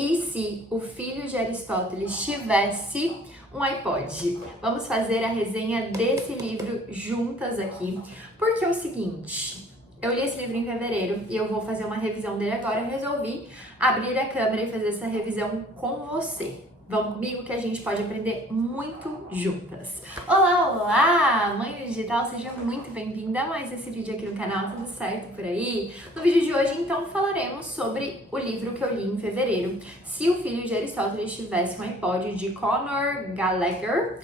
E se o filho de Aristóteles tivesse um iPod? Vamos fazer a resenha desse livro juntas aqui, porque é o seguinte, eu li esse livro em fevereiro e eu vou fazer uma revisão dele agora. Eu resolvi abrir a câmera e fazer essa revisão com você. Vamos comigo que a gente pode aprender muito juntas. Olá, olá! Mãe Digital, seja muito bem-vinda a mais esse vídeo aqui no canal, tudo certo por aí? No vídeo de hoje, então, falaremos sobre o livro que eu li em fevereiro, Se o Filho de Aristóteles Tivesse um iPod, de Conor Gallagher.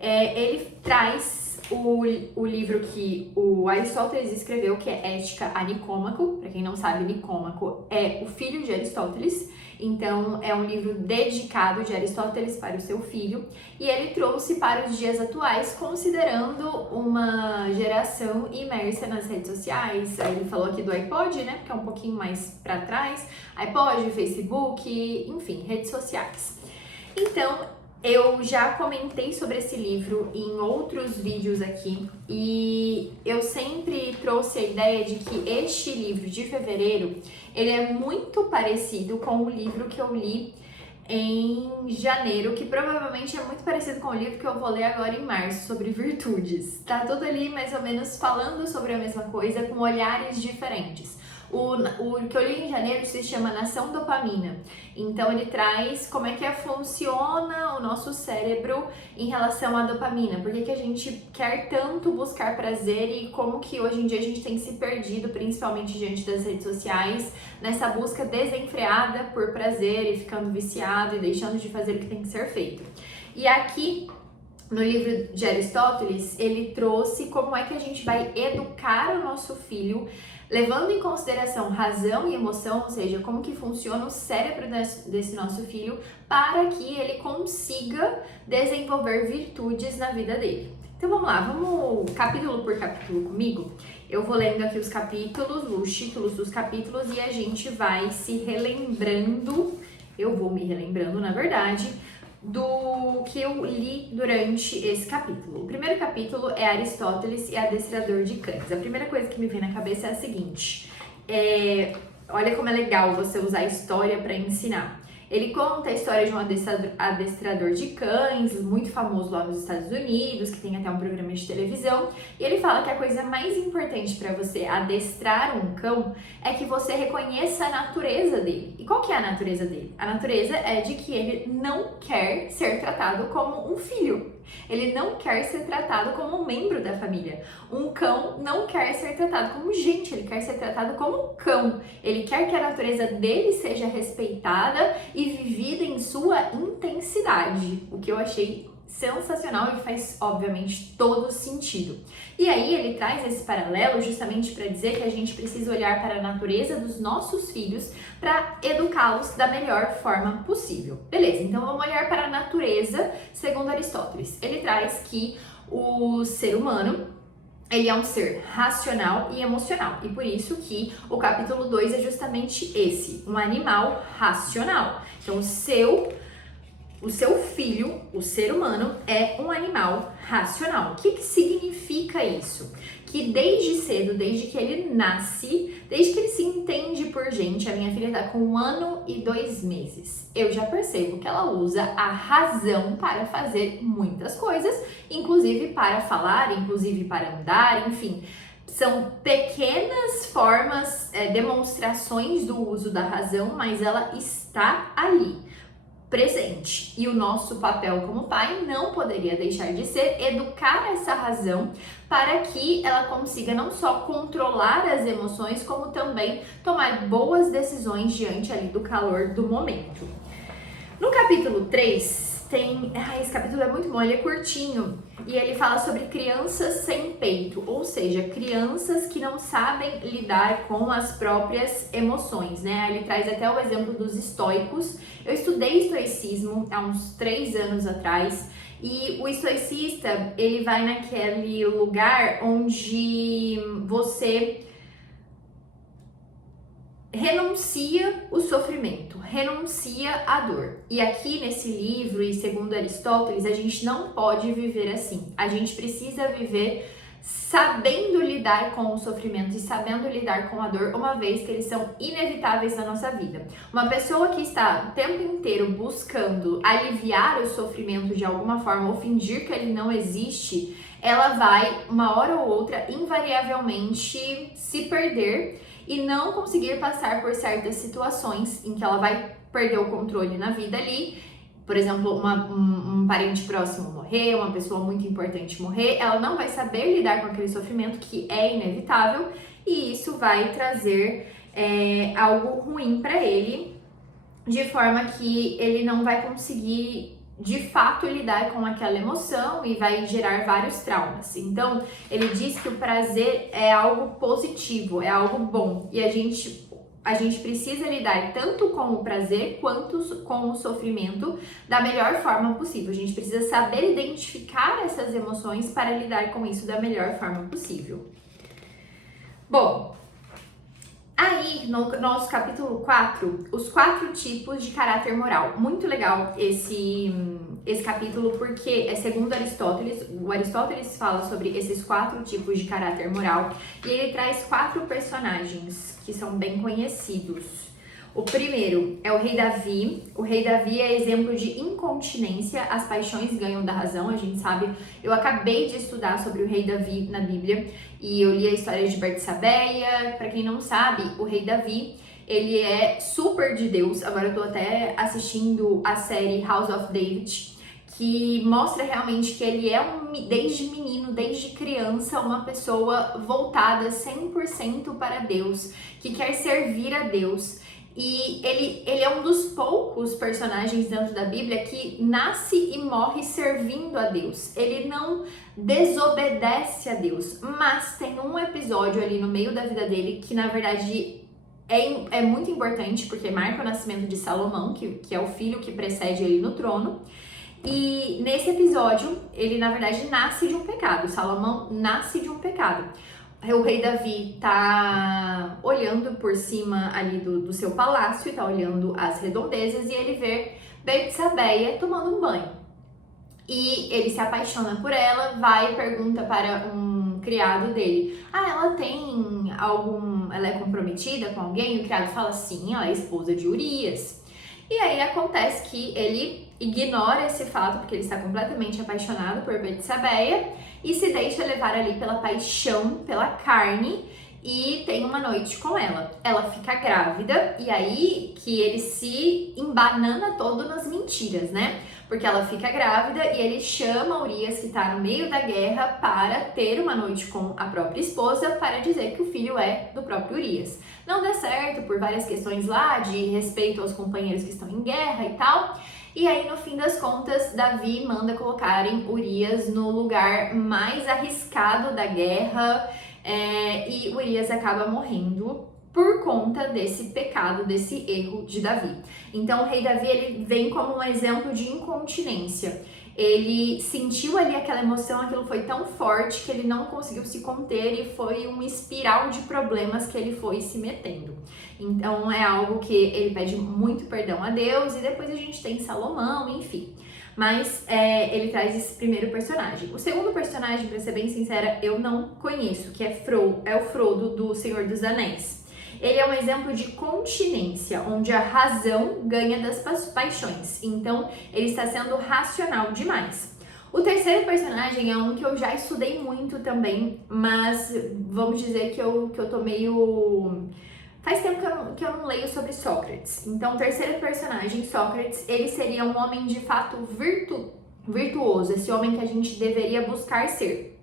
Ele traz o livro que o Aristóteles escreveu, que é Ética a Nicômaco. Para quem não sabe, Nicômaco é o filho de Aristóteles. Então, é um livro dedicado de Aristóteles para o seu filho, e ele trouxe para os dias atuais, considerando uma geração imersa nas redes sociais. Aí ele falou aqui do iPod, né, porque é um pouquinho mais para trás, iPod, Facebook, enfim, redes sociais. Então, eu já comentei sobre esse livro em outros vídeos aqui e eu sempre trouxe a ideia de que este livro de fevereiro, ele é muito parecido com o livro que eu li em janeiro, que provavelmente é muito parecido com o livro que eu vou ler agora em março, sobre virtudes. Tá tudo ali mais ou menos falando sobre a mesma coisa, com olhares diferentes. O que eu li em janeiro se chama Nação Dopamina. Então ele traz como é que funciona o nosso cérebro em relação à dopamina. Por que a gente quer tanto buscar prazer e como que hoje em dia a gente tem se perdido, principalmente diante das redes sociais, nessa busca desenfreada por prazer e ficando viciado e deixando de fazer o que tem que ser feito. E aqui no livro de Aristóteles, ele trouxe como é que a gente vai educar o nosso filho, levando em consideração razão e emoção, ou seja, como que funciona o cérebro desse nosso filho, para que ele consiga desenvolver virtudes na vida dele. Então vamos lá, vamos capítulo por capítulo comigo. Eu vou lendo aqui os capítulos, os títulos dos capítulos, e a gente vai se relembrando, eu vou me relembrando, na verdade, do que eu li durante esse capítulo. O primeiro capítulo é Aristóteles e Adestrador de Cães. A primeira coisa que me vem na cabeça é a seguinte: olha como é legal você usar a história para ensinar. Ele conta a história de um adestrador de cães, muito famoso lá nos Estados Unidos, que tem até um programa de televisão, e ele fala que a coisa mais importante para você adestrar um cão é que você reconheça a natureza dele. E qual que é a natureza dele? A natureza é de que ele não quer ser tratado como um filho. Ele não quer ser tratado como um membro da família. Um cão não quer ser tratado como gente, ele quer ser tratado como um cão. Ele quer que a natureza dele seja respeitada e vivida em sua intensidade, o que eu achei sensacional e faz, obviamente, todo sentido. E aí ele traz esse paralelo justamente para dizer que a gente precisa olhar para a natureza dos nossos filhos para educá-los da melhor forma possível. Beleza, então vamos olhar para a natureza segundo Aristóteles. Ele traz que o ser humano, ele é um ser racional e emocional, e por isso que o capítulo 2 é justamente esse, um animal racional. Então o seu filho, o ser humano, é um animal racional. O que significa isso? Que desde cedo, desde que ele nasce, desde que ele se entende por gente, a minha filha tá com 1 ano e 2 meses, eu já percebo que ela usa a razão para fazer muitas coisas, inclusive para falar, inclusive para andar, enfim. São pequenas formas, demonstrações do uso da razão, mas ela está ali, presente. E o nosso papel como pai não poderia deixar de ser educar essa razão para que ela consiga não só controlar as emoções, como também tomar boas decisões diante ali do calor do momento. No capítulo 3, esse capítulo é muito bom, ele é curtinho, e ele fala sobre crianças sem peito, ou seja, crianças que não sabem lidar com as próprias emoções, né? Ele traz até o exemplo dos estoicos. Eu estudei estoicismo há uns 3 anos atrás, e o estoicista, ele vai naquele lugar onde você renuncia o sofrimento, renuncia a dor. E aqui nesse livro, e segundo Aristóteles, a gente não pode viver assim. A gente precisa viver sabendo lidar com o sofrimento e sabendo lidar com a dor, uma vez que eles são inevitáveis na nossa vida. Uma pessoa que está o tempo inteiro buscando aliviar o sofrimento de alguma forma ou fingir que ele não existe, ela vai, uma hora ou outra, invariavelmente se perder e não conseguir passar por certas situações em que ela vai perder o controle na vida ali. Por exemplo, um parente próximo morrer, uma pessoa muito importante morrer, ela não vai saber lidar com aquele sofrimento que é inevitável e isso vai trazer algo ruim para ele, de forma que ele não vai conseguir de fato lidar com aquela emoção e vai gerar vários traumas. Então, ele diz que o prazer é algo positivo, é algo bom e a gente precisa lidar tanto com o prazer quanto com o sofrimento da melhor forma possível. A gente precisa saber identificar essas emoções para lidar com isso da melhor forma possível. Bom, aí no nosso capítulo 4, os 4 tipos de caráter moral. Muito legal esse capítulo porque é segundo Aristóteles. O Aristóteles fala sobre esses 4 tipos de caráter moral e ele traz 4 personagens que são bem conhecidos. O primeiro é o rei Davi. O rei Davi é exemplo de incontinência. As paixões ganham da razão, a gente sabe. Eu acabei de estudar sobre o rei Davi na Bíblia e eu li a história de Betsabeia. Para quem não sabe, o rei Davi, ele é super de Deus. Agora eu tô até assistindo a série House of David, que mostra realmente que ele é desde menino, desde criança, uma pessoa voltada 100% para Deus, que quer servir a Deus. E ele é um dos poucos personagens dentro da Bíblia que nasce e morre servindo a Deus. Ele não desobedece a Deus, mas tem um episódio ali no meio da vida dele que, na verdade, é muito importante, porque marca o nascimento de Salomão, que é o filho que precede ele no trono. E nesse episódio, ele na verdade nasce de um pecado. Salomão nasce de um pecado. O rei Davi tá olhando por cima ali do seu palácio, tá olhando as redondezas e ele vê Betsabeia tomando um banho. E ele se apaixona por ela, vai e pergunta para um criado dele: ela é comprometida com alguém? E o criado fala: sim, ela é esposa de Urias. E aí acontece que ele ignora esse fato, porque ele está completamente apaixonado por Betsabeia e se deixa levar ali pela paixão, pela carne, e tem uma noite com ela. Ela fica grávida e aí que ele se embanana todo nas mentiras, né? Porque ela fica grávida e ele chama Urias, que tá no meio da guerra, para ter uma noite com a própria esposa, para dizer que o filho é do próprio Urias. Não dá certo por várias questões lá de respeito aos companheiros que estão em guerra e tal. E aí, no fim das contas, Davi manda colocarem Urias no lugar mais arriscado da guerra, e Urias acaba morrendo por conta desse pecado, desse erro de Davi. Então, o rei Davi, ele vem como um exemplo de incontinência. Ele sentiu ali aquela emoção, aquilo foi tão forte que ele não conseguiu se conter e foi uma espiral de problemas que ele foi se metendo. Então, é algo que ele pede muito perdão a Deus e depois a gente tem Salomão, enfim. Mas ele traz esse primeiro personagem. O segundo personagem, pra ser bem sincera, eu não conheço, que é o Frodo do Senhor dos Anéis. Ele é um exemplo de continência, onde a razão ganha das paixões. Então, ele está sendo racional demais. O terceiro personagem é um que eu já estudei muito também, mas vamos dizer que eu tô meio... Faz tempo que eu não leio sobre Sócrates. Então, o terceiro personagem, Sócrates, ele seria um homem de fato virtuoso, esse homem que a gente deveria buscar ser.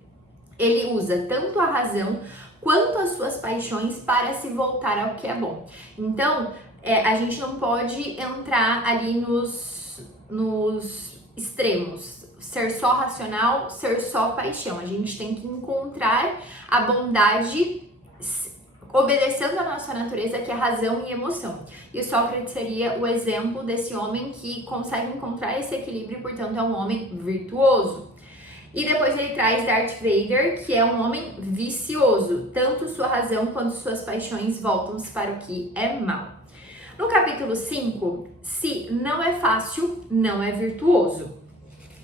Ele usa tanto a razão quanto as suas paixões para se voltar ao que é bom. Então, a gente não pode entrar ali nos extremos, ser só racional, ser só paixão. A gente tem que encontrar a bondade obedecendo a nossa natureza, que é razão e emoção. E o Sócrates seria o exemplo desse homem que consegue encontrar esse equilíbrio e, portanto, é um homem virtuoso. E depois ele traz Darth Vader, que é um homem vicioso. Tanto sua razão quanto suas paixões voltam-se para o que é mal. No capítulo 5, se não é fácil, não é virtuoso.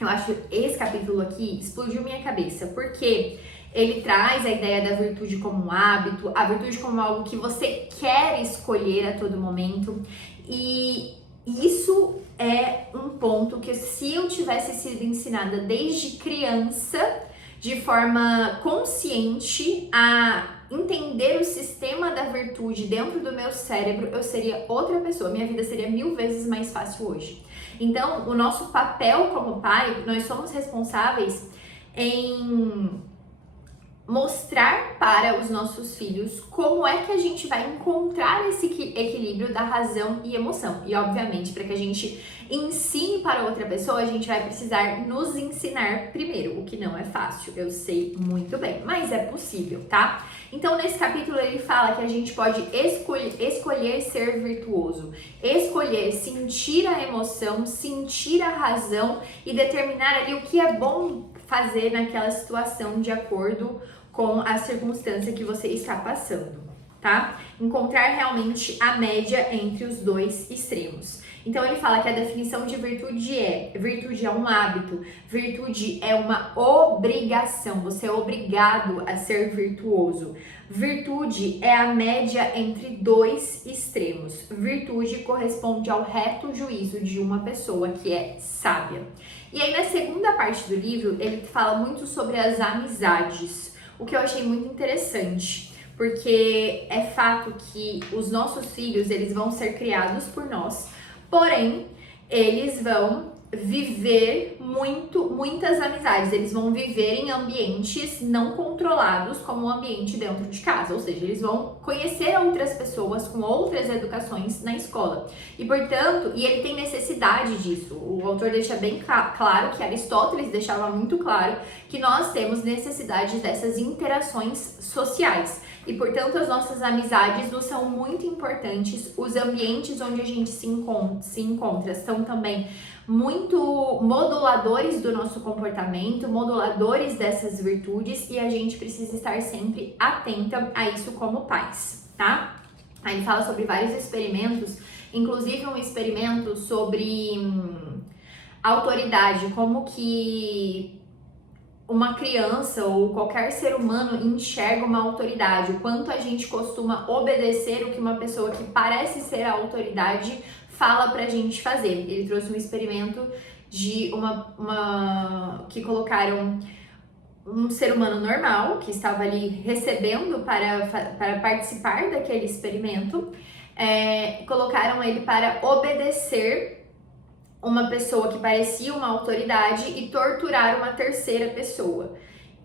Eu acho que esse capítulo aqui explodiu minha cabeça, porque Ele traz a ideia da virtude como um hábito, a virtude como algo que você quer escolher a todo momento. E isso é um ponto que, se eu tivesse sido ensinada desde criança, de forma consciente, a entender o sistema da virtude dentro do meu cérebro, eu seria outra pessoa. Minha vida seria 1000 vezes mais fácil hoje. Então, o nosso papel como pai, nós somos responsáveis em mostrar para os nossos filhos como é que a gente vai encontrar esse equilíbrio da razão e emoção. E, obviamente, para que a gente ensine para outra pessoa, a gente vai precisar nos ensinar primeiro, o que não é fácil, eu sei muito bem, mas é possível, tá? Então, nesse capítulo, ele fala que a gente pode escolher ser virtuoso, escolher sentir a emoção, sentir a razão e determinar ali o que é bom fazer naquela situação de acordo com a circunstância que você está passando, tá? Encontrar realmente a média entre os dois extremos. Então ele fala que a definição de virtude é um hábito, virtude é uma obrigação, você é obrigado a ser virtuoso. Virtude é a média entre dois extremos. Virtude corresponde ao reto juízo de uma pessoa que é sábia. E aí na segunda parte do livro, ele fala muito sobre as amizades, o que eu achei muito interessante, porque é fato que os nossos filhos, eles vão ser criados por nós, porém, eles vão viver muitas amizades, eles vão viver em ambientes não controlados como o ambiente dentro de casa, ou seja, eles vão conhecer outras pessoas com outras educações na escola. E, portanto, ele tem necessidade disso. O autor deixa bem claro, que Aristóteles deixava muito claro, que nós temos necessidade dessas interações sociais. E, portanto, as nossas amizades nos são muito importantes. Os ambientes onde a gente se encontra são também muito moduladores do nosso comportamento, moduladores dessas virtudes, e a gente precisa estar sempre atenta a isso como pais, tá? Aí ele fala sobre vários experimentos, inclusive um experimento sobre autoridade, como que uma criança ou qualquer ser humano enxerga uma autoridade, o quanto a gente costuma obedecer o que uma pessoa que parece ser a autoridade fala pra gente fazer. Ele trouxe um experimento de que colocaram um ser humano normal, que estava ali recebendo para participar daquele experimento, colocaram ele para obedecer uma pessoa que parecia uma autoridade e torturar uma terceira pessoa.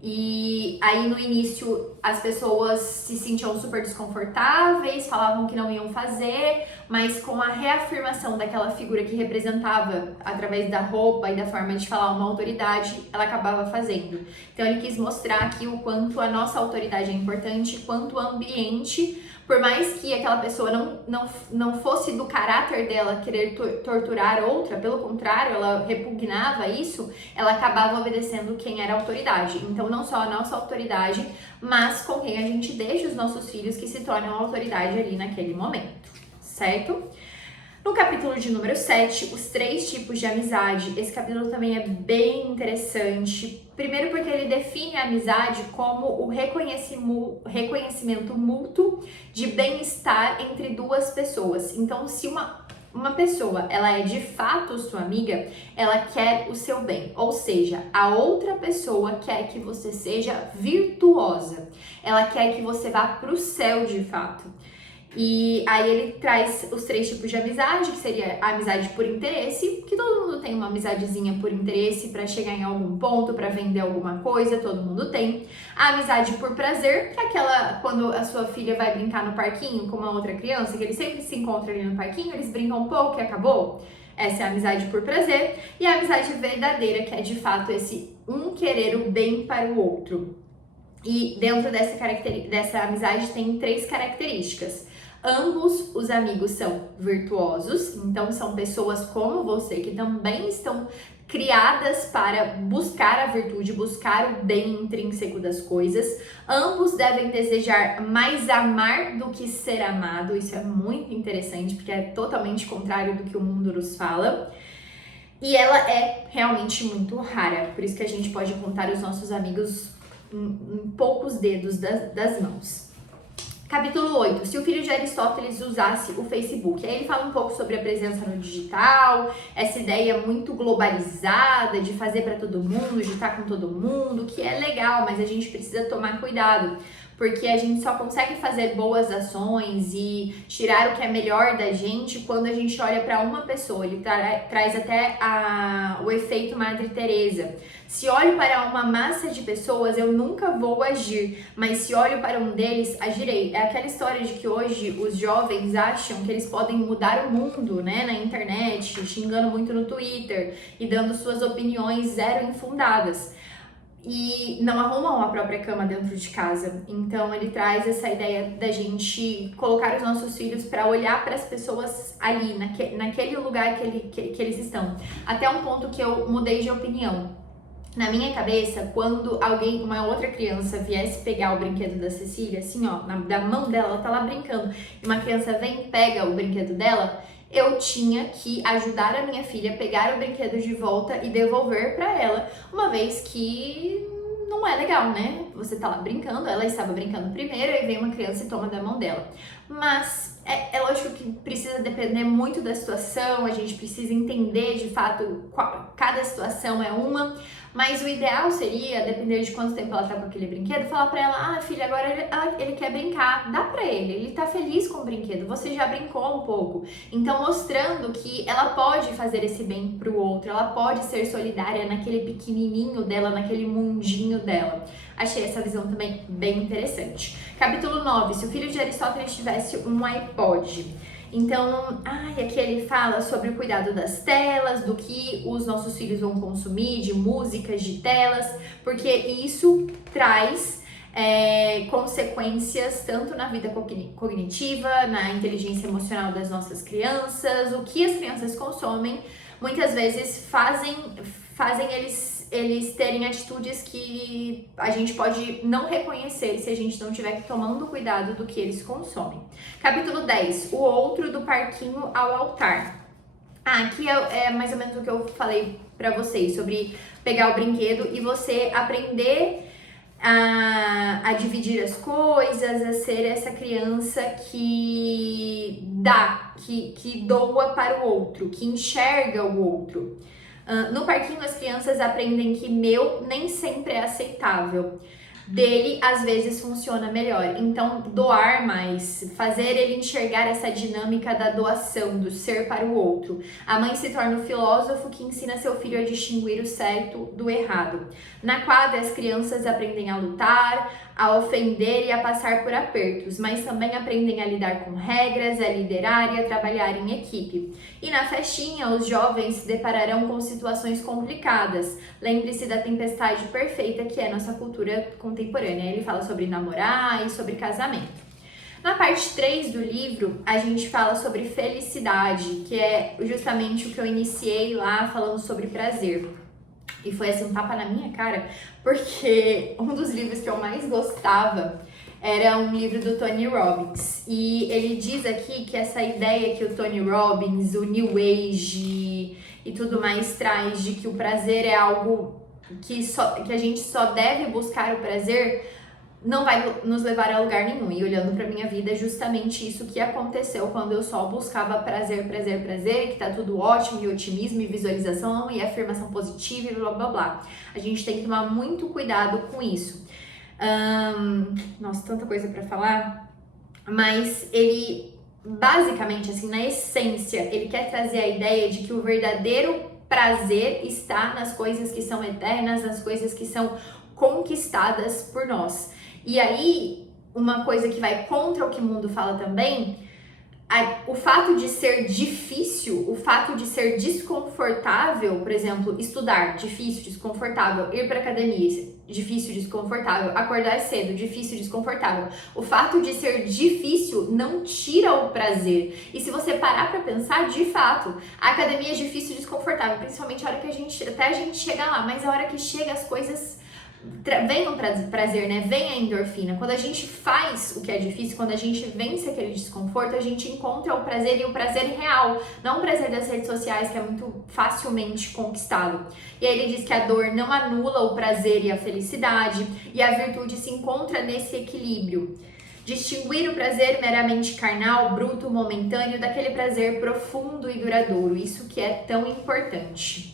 E aí no início as pessoas se sentiam super desconfortáveis, falavam que não iam fazer, mas com a reafirmação daquela figura que representava, através da roupa e da forma de falar, uma autoridade, ela acabava fazendo. Então ele quis mostrar aqui o quanto a nossa autoridade é importante, quanto o ambiente, por mais que aquela pessoa não fosse do caráter dela querer torturar outra, pelo contrário, ela repugnava isso, ela acabava obedecendo quem era a autoridade. Então não só a nossa autoridade, mas com quem a gente deixa os nossos filhos, que se tornam autoridade ali naquele momento, certo? No capítulo de número 7, os 3 tipos de amizade. Esse capítulo também é bem interessante. Primeiro porque ele define a amizade como o reconhecimento mútuo de bem-estar entre duas pessoas. Então, se uma pessoa, ela é de fato sua amiga, ela quer o seu bem. Ou seja, a outra pessoa quer que você seja virtuosa. Ela quer que você vá para o céu de fato. E aí ele traz os 3 tipos de amizade, que seria a amizade por interesse, que todo mundo tem uma amizadezinha por interesse para chegar em algum ponto, para vender alguma coisa, todo mundo tem. A amizade por prazer, que é aquela quando a sua filha vai brincar no parquinho com uma outra criança, que eles sempre se encontram ali no parquinho, eles brincam um pouco e acabou. Essa é a amizade por prazer. E a amizade verdadeira, que é de fato esse um querer o bem para o outro. E dentro dessa amizade tem 3 características. Ambos os amigos são virtuosos, então são pessoas como você que também estão criadas para buscar a virtude, buscar o bem intrínseco das coisas. Ambos devem desejar mais amar do que ser amado. Isso é muito interessante, porque é totalmente contrário do que o mundo nos fala. E ela é realmente muito rara, por isso que a gente pode contar os nossos amigos em poucos dedos das mãos. Capítulo 8. Se o filho de Aristóteles usasse o Facebook. Aí ele fala um pouco sobre a presença no digital, essa ideia muito globalizada de fazer para todo mundo, de estar com todo mundo, que é legal, mas a gente precisa tomar cuidado, porque a gente só consegue fazer boas ações e tirar o que é melhor da gente quando a gente olha para uma pessoa. Ele traz até o efeito Madre Teresa. Se olho para uma massa de pessoas, eu nunca vou agir, mas se olho para um deles, agirei. É aquela história de que hoje os jovens acham que eles podem mudar o mundo, né, na internet, xingando muito no Twitter e dando suas opiniões zero infundadas. E não arrumam a própria cama dentro de casa. Então ele traz essa ideia da gente colocar os nossos filhos para olhar para as pessoas ali, naquele lugar que eles estão. Até um ponto que eu mudei de opinião. Na minha cabeça, quando uma outra criança viesse pegar o brinquedo da Cecília, assim ó, da mão dela, ela tá lá brincando, e uma criança vem e pega o brinquedo dela, eu tinha que ajudar a minha filha a pegar o brinquedo de volta e devolver para ela, uma vez que não é legal, né? Você tá lá brincando, ela estava brincando primeiro, aí vem uma criança e toma da mão dela. Mas é lógico que precisa depender muito da situação, a gente precisa entender de fato cada situação é uma, mas o ideal seria, depender de quanto tempo ela tá com aquele brinquedo, falar pra ela, filha, agora ele quer brincar, dá pra ele tá feliz com o brinquedo, você já brincou um pouco. Então mostrando que ela pode fazer esse bem pro outro, ela pode ser solidária naquele pequenininho dela, naquele mundinho dela. Achei essa visão também bem interessante. Capítulo 9. Se o filho de Aristóteles tivesse um iPod. Então, aqui ele fala sobre o cuidado das telas, do que os nossos filhos vão consumir, de músicas, de telas, porque isso traz consequências tanto na vida cognitiva, na inteligência emocional das nossas crianças. O que as crianças consomem muitas vezes fazem eles terem atitudes que a gente pode não reconhecer se a gente não estiver tomando cuidado do que eles consomem. Capítulo 10. O outro do parquinho ao altar. Aqui é mais ou menos o que eu falei pra vocês, sobre pegar o brinquedo e você aprender a dividir as coisas, a ser essa criança que dá, que doa para o outro, que enxerga o outro. No parquinho, as crianças aprendem que meu nem sempre é aceitável. Dele, às vezes, funciona melhor. Então, doar mais, fazer ele enxergar essa dinâmica da doação, do ser para o outro. A mãe se torna o filósofo que ensina seu filho a distinguir o certo do errado. Na quadra, as crianças aprendem a lutar, a ofender e a passar por apertos, mas também aprendem a lidar com regras, a liderar e a trabalhar em equipe. E na festinha, os jovens se depararão com situações complicadas. Lembre-se da tempestade perfeita que é nossa cultura contemporânea. Ele fala sobre namorar e sobre casamento. Na parte 3 do livro, a gente fala sobre felicidade, que é justamente o que eu iniciei lá falando sobre prazer. E foi assim um tapa na minha cara, porque um dos livros que eu mais gostava era um livro do Tony Robbins. E ele diz aqui que essa ideia que o Tony Robbins, o New Age e tudo mais traz de que o prazer é algo que a gente só deve buscar o prazer, não vai nos levar a lugar nenhum. E olhando pra minha vida, é justamente isso que aconteceu quando eu só buscava prazer, que tá tudo ótimo, e otimismo, e visualização, e afirmação positiva, e blá blá blá. A gente tem que tomar muito cuidado com isso. Nossa, tanta coisa pra falar. Mas ele, basicamente, assim, na essência, ele quer trazer a ideia de que o verdadeiro prazer está nas coisas que são eternas, nas coisas que são conquistadas por nós. E aí, uma coisa que vai contra o que o mundo fala também, o fato de ser difícil, o fato de ser desconfortável, por exemplo, estudar, difícil, desconfortável, ir para academia, difícil, desconfortável, acordar cedo, difícil, desconfortável. O fato de ser difícil não tira o prazer. E se você parar para pensar, de fato, a academia é difícil e desconfortável, principalmente a hora que até a gente chega lá, mas a hora que chega as coisas vem um prazer, né? Vem a endorfina. Quando a gente faz o que é difícil, quando a gente vence aquele desconforto, a gente encontra o prazer, e o prazer real, não o prazer das redes sociais, que é muito facilmente conquistado. E aí ele diz que a dor não anula o prazer e a felicidade, e a virtude se encontra nesse equilíbrio. Distinguir o prazer meramente carnal, bruto, momentâneo, daquele prazer profundo e duradouro. Isso que é tão importante.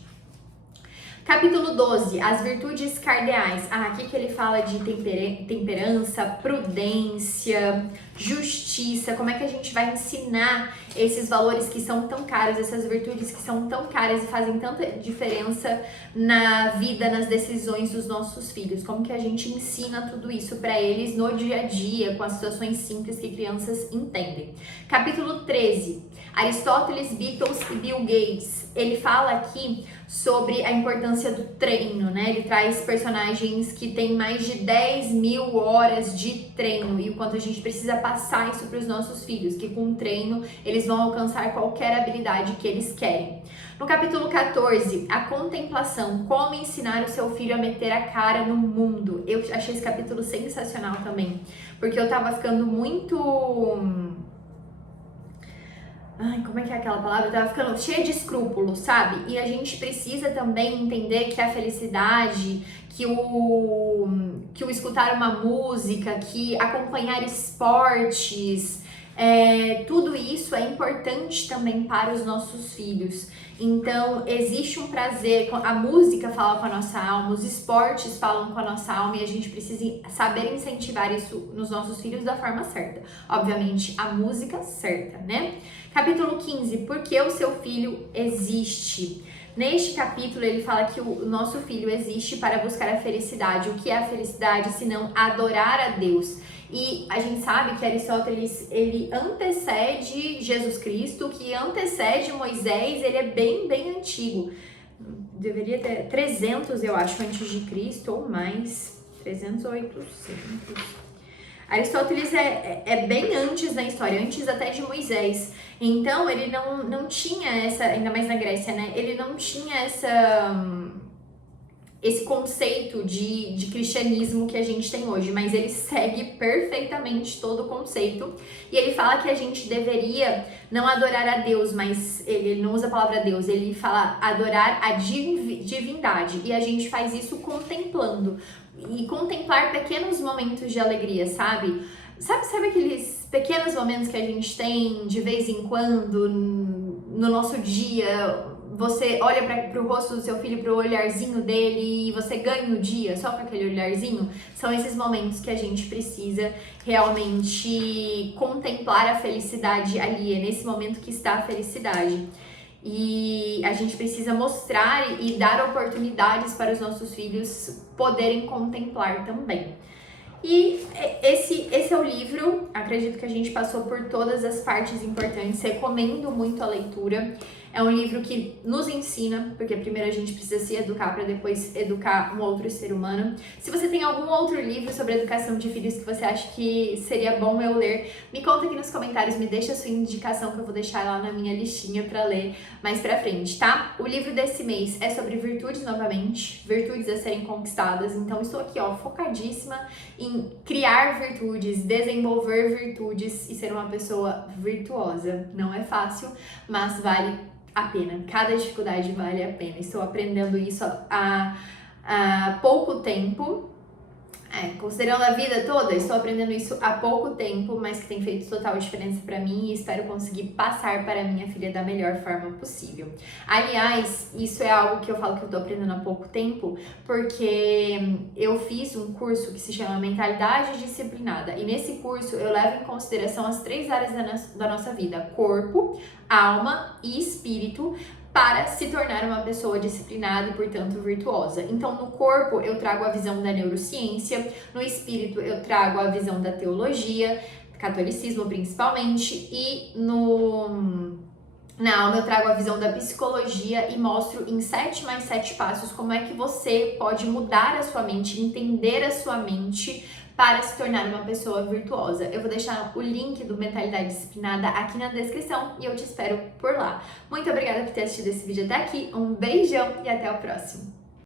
Capítulo 12, as virtudes cardeais. Aqui que ele fala de temperança, prudência, justiça, como é que a gente vai ensinar esses valores que são tão caros, essas virtudes que são tão caras e fazem tanta diferença na vida, nas decisões dos nossos filhos. Como que a gente ensina tudo isso para eles no dia a dia, com as situações simples que crianças entendem. Capítulo 13, Aristóteles, Beatles e Bill Gates. Ele fala aqui sobre a importância do treino, né? Ele traz personagens que têm mais de 10.000 horas de treino e o quanto a gente precisa passar isso para os nossos filhos, que com o treino eles vão alcançar qualquer habilidade que eles querem. No capítulo 14, a contemplação, como ensinar o seu filho a meter a cara no mundo. Eu achei esse capítulo sensacional também, porque eu tava ficando muito... como é que é aquela palavra? Eu tava ficando cheia de escrúpulos, sabe? E a gente precisa também entender que a felicidade, que o escutar uma música, que acompanhar esportes, tudo isso é importante também para os nossos filhos. Então, existe um prazer, a música fala com a nossa alma, os esportes falam com a nossa alma e a gente precisa saber incentivar isso nos nossos filhos da forma certa. Obviamente, a música certa, né? Capítulo 15, por que o seu filho existe? Neste capítulo, ele fala que o nosso filho existe para buscar a felicidade. O que é a felicidade, senão adorar a Deus? E a gente sabe que Aristóteles, ele antecede Jesus Cristo, que antecede Moisés, ele é bem antigo. Deveria ter 300, eu acho, antes de Cristo ou mais, 300 ou 800. Aristóteles é bem antes da história, antes até de Moisés. Então, ele não tinha essa, ainda mais na Grécia, né? Ele não tinha esse conceito de cristianismo que a gente tem hoje, mas ele segue perfeitamente todo o conceito. E ele fala que a gente deveria não adorar a Deus, mas ele não usa a palavra Deus, ele fala adorar a divindade. E a gente faz isso contemplando. E contemplar pequenos momentos de alegria, sabe? Sabe aqueles pequenos momentos que a gente tem de vez em quando no nosso dia? Você olha para o rosto do seu filho, para o olharzinho dele e você ganha o dia só com aquele olharzinho. São esses momentos que a gente precisa realmente contemplar a felicidade ali. É nesse momento que está a felicidade. E a gente precisa mostrar e dar oportunidades para os nossos filhos poderem contemplar também. E esse é o livro, acredito que a gente passou por todas as partes importantes, recomendo muito a leitura. É um livro que nos ensina, porque primeiro a gente precisa se educar para depois educar um outro ser humano. Se você tem algum outro livro sobre educação de filhos que você acha que seria bom eu ler, me conta aqui nos comentários, me deixa a sua indicação que eu vou deixar lá na minha listinha para ler mais pra frente, tá? O livro desse mês é sobre virtudes novamente, virtudes a serem conquistadas, então estou aqui, focadíssima em criar virtudes, desenvolver virtudes e ser uma pessoa virtuosa. Não é fácil, mas vale a pena. Cada dificuldade vale a pena. Estou aprendendo isso há pouco tempo. Considerando a vida toda, estou aprendendo isso há pouco tempo, mas que tem feito total diferença para mim e espero conseguir passar para minha filha da melhor forma possível. Aliás, isso é algo que eu falo que eu tô aprendendo há pouco tempo, porque eu fiz um curso que se chama Mentalidade Disciplinada e nesse curso eu levo em consideração as 3 áreas da nossa vida: corpo, alma e espírito, para se tornar uma pessoa disciplinada e, portanto, virtuosa. Então, no corpo, eu trago a visão da neurociência, no espírito, eu trago a visão da teologia, catolicismo principalmente, e na alma, eu trago a visão da psicologia e mostro em 7 mais 7 passos como é que você pode mudar a sua mente, entender a sua mente, para se tornar uma pessoa virtuosa. Eu vou deixar o link do Mentalidade Disciplinada aqui na descrição e eu te espero por lá. Muito obrigada por ter assistido esse vídeo até aqui, um beijão e até o próximo!